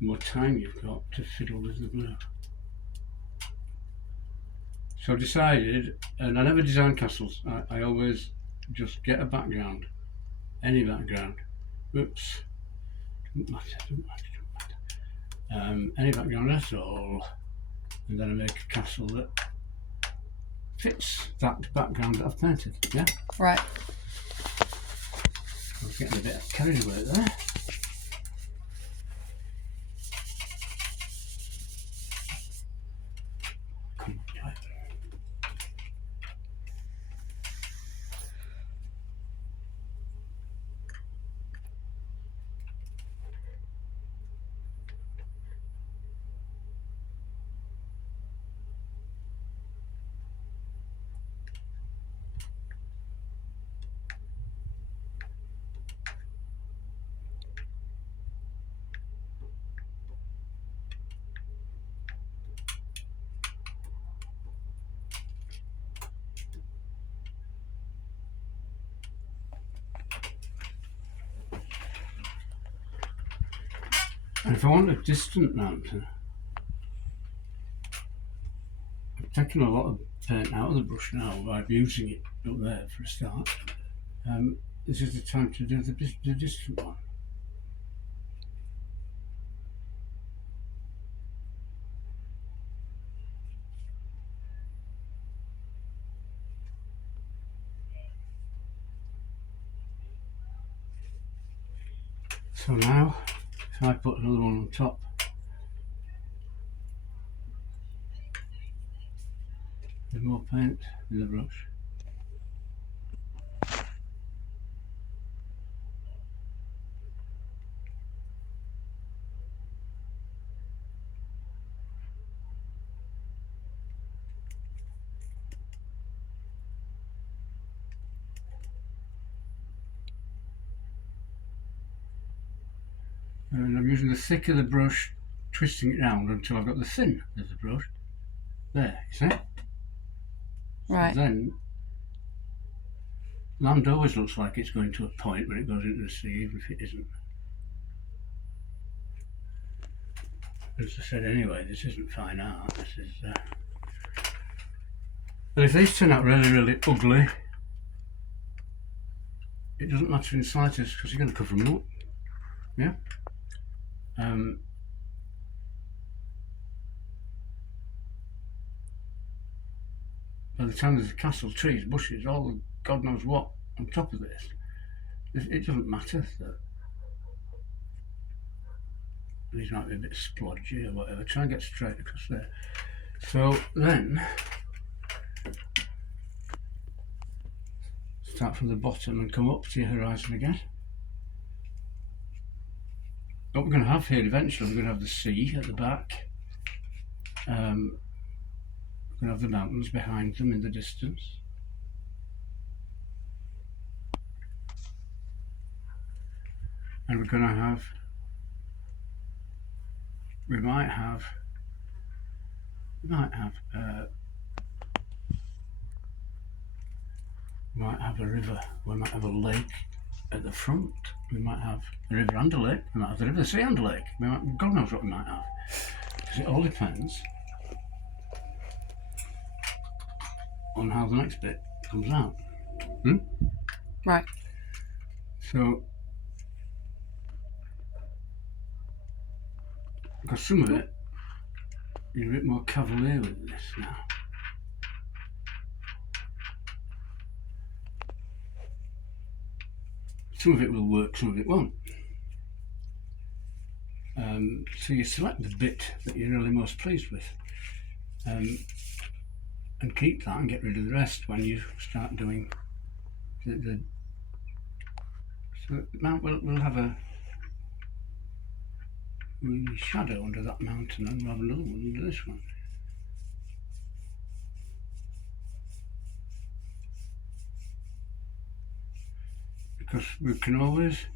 more time you've got to fiddle with the blue. So I decided, and I never design castles, I always just get a background, any background. Oops, doesn't matter. Any background at all, and then I make a castle that fits that background that I've painted. Yeah? Right. I was getting a bit carried away there. Come on, Joy. And if I want a distant mountain, I've taken a lot of paint out of the brush now by using it up there for a start. This is the time to do the distant one. So now, if I put another one on top, with more paint in the brush. And I'm using the thick of the brush, twisting it round until I've got the thin of the brush. There, you see? Right. So then, land always looks like it's going to a point when it goes into the sea, even if it isn't. As I said anyway, this isn't fine art, this is... But if these turn out really, really ugly, it doesn't matter in the slightest because you're going to cover them up. Yeah? By the time there's a castle, trees, bushes, all the God knows what on top of this, it doesn't matter that these might be a bit splodgy or whatever. Try and get straight across there. So then, start from the bottom and come up to your horizon again. What we're going to have here eventually, we're going to have the sea at the back. We're going to have the mountains behind them in the distance. And we're going to have, we might have a river, we might have a lake at the front, we might have a river and a lake, we might have the river, the sea and a lake, God knows what we might have, because it all depends on how the next bit comes out. Right. So, because some of it, you're a bit more cavalier with this now. Some of it will work, some of it won't. So you select the bit that you're really most pleased with, and keep that and get rid of the rest when you start doing the so we'll have a shadow under that mountain, and we'll have another one under this one. Because we can always,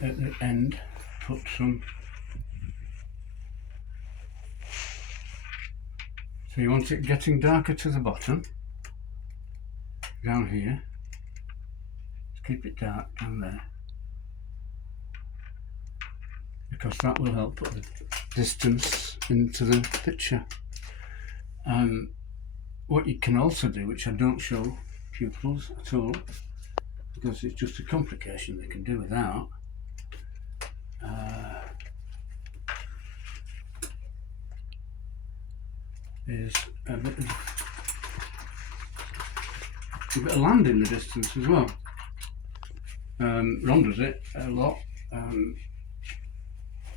at the end, put some, so you want it getting darker to the bottom, down here, just keep it dark down there. because that will help put the distance into the picture. What you can also do, which I don't show pupils at all, because it's just a complication they can do without, is a bit of land in the distance as well. Ron does it a lot,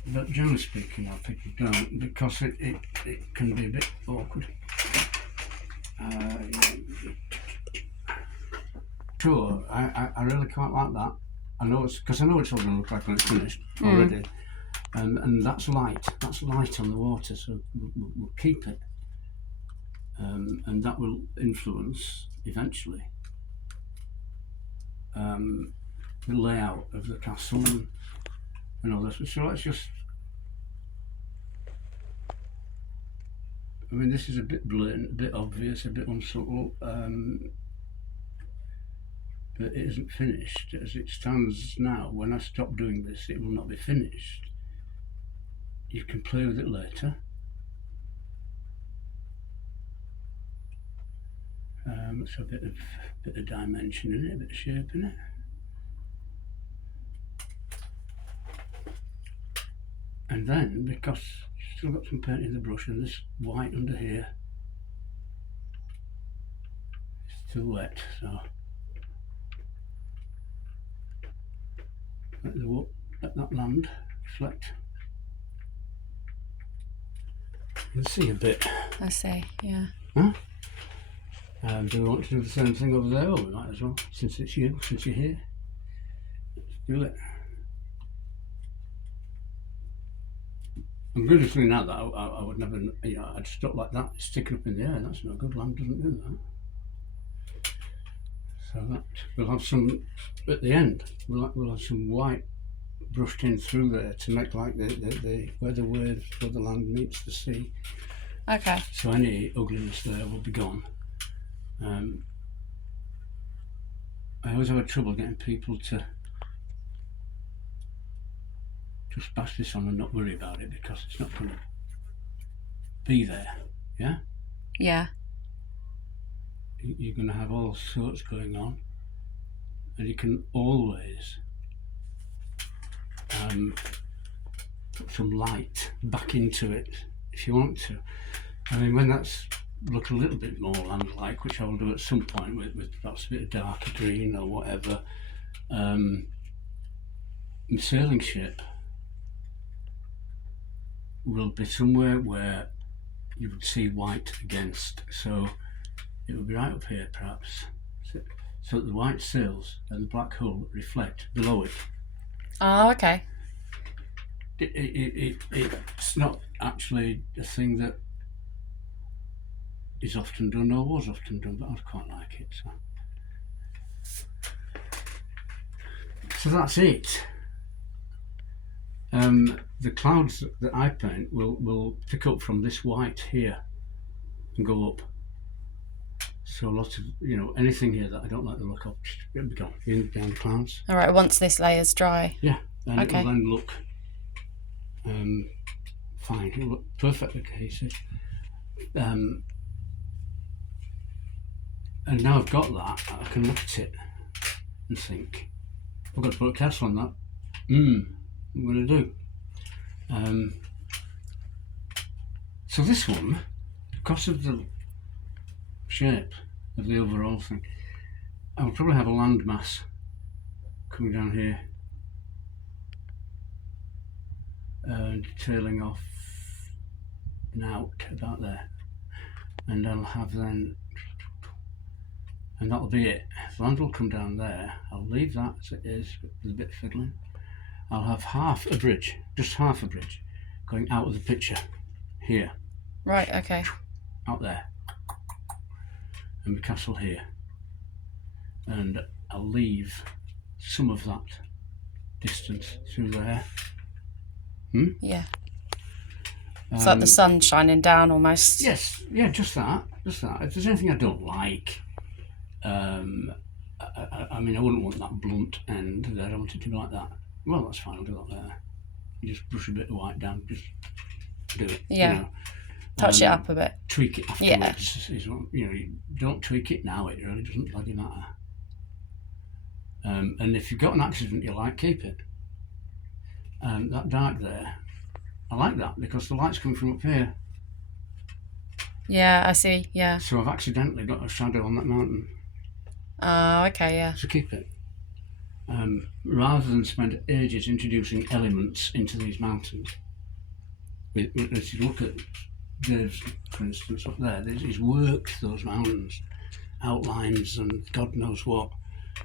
but generally speaking, people don't, because it can be a bit awkward. Sure, I really quite like that. I know it's because I know it's all going to look like when it's finished already, and that's light. That's light on the water, so we'll keep it, and that will influence eventually the layout of the castle and all this. So let's just. I mean, this is a bit blatant, a bit obvious, a bit unsubtle, but it isn't finished. As it stands now, when I stop doing this, it will not be finished. You can play with it later. It's a bit of dimension in it, a bit of shape in it. And then, because you've still got some paint in the brush and this white under here is still wet, so let that land reflect. You can see a bit. I see, yeah. Huh? Do we want to do the same thing over there? Well, we might as well, since it's you, since you're here. Let's do it. I'm really feeling out that I would never, I'd stop like that, sticking up in the air. That's no good. Land doesn't do that. So that we'll have some at the end. We'll have some white brushed in through there to make like the where the wave, where the land meets the sea. Okay. So any ugliness there will be gone. I always have trouble getting people to just bash this on and not worry about it, because it's not going to be there. Yeah? Yeah. You're going to have all sorts going on, and you can always put some light back into it if you want to. I mean, when that's look a little bit more land-like, which I will do at some point with perhaps a bit of darker green or whatever, the sailing ship will be somewhere where you would see white against, so it would be right up here perhaps, so that the white sails and the black hull reflect below it. Oh, okay. It's not actually a thing that is often done or was often done, but I quite like it. So that's it. The clouds that I paint will pick up from this white here and go up. So a lot of, anything here that I don't like the look of, it'll be gone down the clouds. All right, once this layer's dry. Yeah, and okay. It will then look fine. It'll look perfectly cohesive. And now I've got that, I can look at it and think, I've got to put a castle on that. I'm going to do. So this one, because of the shape of the overall thing, I will probably have a landmass coming down here and tailing off and out about there, and I'll have then, and that'll be it. The land will come down there. I'll leave that as it is with a bit of fiddling. I'll have half a bridge, just half a bridge, going out of the picture here. Right, okay. Out there. And the castle here. And I'll leave some of that distance through there. Yeah. It's like the sun shining down almost. Yes, yeah, just that. If there's anything I don't like, I mean, I wouldn't want that blunt end there. I want it to be like that. Well, that's fine, I'll do that there. You just brush a bit of white down, just do it. Yeah. You know. Touch it up a bit. Tweak it afterwards. You know, you don't tweak it now, it really doesn't bloody matter. And if you've got an accident you like, keep it. That dark there, I like that because the light's coming from up here. Yeah, I see, yeah. So I've accidentally got a shadow on that mountain. Oh, okay, yeah. So keep it. Rather than spend ages introducing elements into these mountains. If you look at Dave's, for instance, up there, he's worked those mountains, outlines and God knows what.